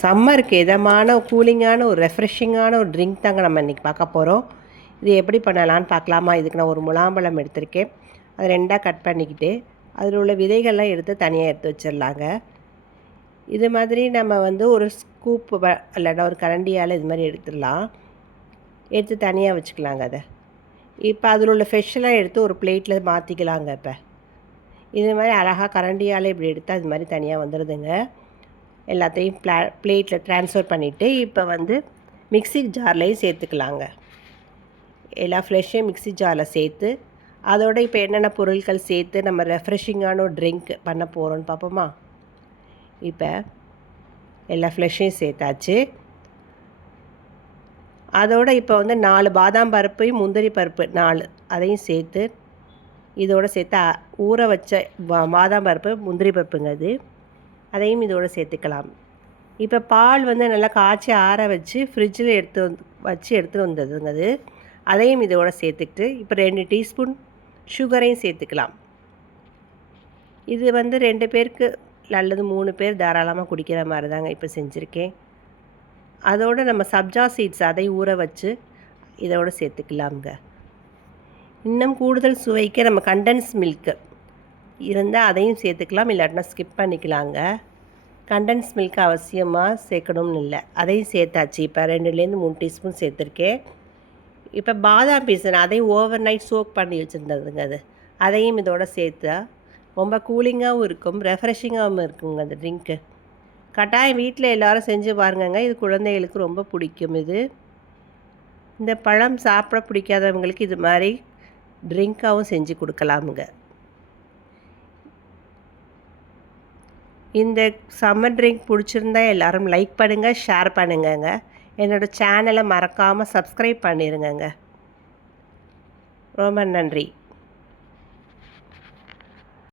சம்மருக்கு இதமான கூலிங்கான ஒரு ரெஃப்ரெஷிங்கான ஒரு ட்ரிங்க் தாங்க நம்ம இன்றைக்கி பார்க்க போகிறோம். இது எப்படி பண்ணலான்னு பார்க்கலாமா? இதுக்கு நான் ஒரு முலாம்பழம் எடுத்திருக்கேன். அதை 2ஆக கட் பண்ணிக்கிட்டு அதில் உள்ள விதைகள்லாம் எடுத்து தனியாக எடுத்து வச்சிடலாங்க. இது மாதிரி நம்ம ஒரு ஸ்கூப்பு இல்லைன்னா ஒரு கரண்டியால் இது மாதிரி எடுத்துடலாம். எடுத்து தனியாக வச்சுக்கலாங்க. அதை இப்போ அதில் உள்ள ஃப்ரெஷ்ஷெல்லாம் எடுத்து ஒரு பிளேட்டில் மாற்றிக்கலாங்க. இப்போ இது மாதிரி அழகாக கரண்டியால் இப்படி எடுத்தால் இது மாதிரி தனியாக வந்துடுதுங்க. எல்லாத்தையும் பிளேட்டில் ட்ரான்ஸ்ஃபர் பண்ணிவிட்டு இப்போ மிக்ஸி ஜார்லேயும் சேர்த்துக்கலாங்க. எல்லா ஃப்ரெஷ்ஷையும் மிக்ஸி ஜாரில் சேர்த்து அதோட இப்போ என்னென்ன பொருட்கள் சேர்த்து நம்ம ரெஃப்ரெஷிங்கான ஒரு ட்ரிங்க் பண்ண போகிறோன்னு பார்ப்போமா? இப்போ எல்லா ஃப்ரெஷ்ஷையும் சேர்த்தாச்சு. அதோட இப்போ 4 பாதாம் பருப்பு, முந்திரி பருப்பு 4 அதையும் சேர்த்து இதோடு சேர்த்து ஊற வச்ச பாதாம் பருப்பு, முந்திரி பருப்புங்க அது. அதையும் இதோடு சேர்த்துக்கலாம். இப்போ பால் நல்லா காய்ச்சி ஆற வச்சு ஃப்ரிட்ஜில் எடுத்து வந்ததுங்க அது. அதையும் இதோடு சேர்த்துக்கிட்டு இப்போ 2 டீஸ்பூன் சுகரையும் சேர்த்துக்கலாம். இது 2 பேருக்கு அல்லது 3 பேர் தாராளமாக குடிக்கிற மாதிரி தாங்க இப்போ செஞ்சுருக்கேன். அதோடு நம்ம சப்ஜா சீட்ஸ் அதை ஊற வச்சு இதோடு சேர்த்துக்கலாம்ங்க. இன்னும் கூடுதல் சுவைக்கு நம்ம கண்டென்ஸ் மில்க்கு இருந்தால் அதையும் சேர்த்துக்கலாம், இல்லாட்டினா ஸ்கிப் பண்ணிக்கலாங்க. கண்டென்ஸ் மில்க் அவசியமாக சேர்க்கணும்னு இல்லை, அதையும் சேர்த்தாச்சு. இப்போ 2லேருந்து 3 டீஸ்பூன் சேர்த்துருக்கேன். இப்போ பாதாம் பீசன் அதையும் ஓவர் நைட் சோக் பண்ணி வச்சுருந்ததுங்க அது. அதையும் இதோட சேர்த்தா ரொம்ப கூலிங்காகவும் இருக்கும், ரெஃப்ரெஷிங்காகவும் இருக்குங்க அந்த ட்ரிங்க்கு. கட்டாயம் வீட்டில் எல்லோரும் செஞ்சு பாருங்கங்க. இது குழந்தைகளுக்கு ரொம்ப பிடிக்கும். இந்த பழம் சாப்பிட பிடிக்காதவங்களுக்கு இது மாதிரி ட்ரிங்க்காகவும் செஞ்சு கொடுக்கலாமுங்க. இந்த சம்மர் ட்ரிங்க் பிடிச்சிருந்தா எல்லோரும் லைக் பண்ணுங்கள், ஷேர் பண்ணுங்கங்க. என்னோடய சேனலை மறக்காமல் சப்ஸ்கிரைப் பண்ணிடுங்கங்க. ரொம்ப நன்றி.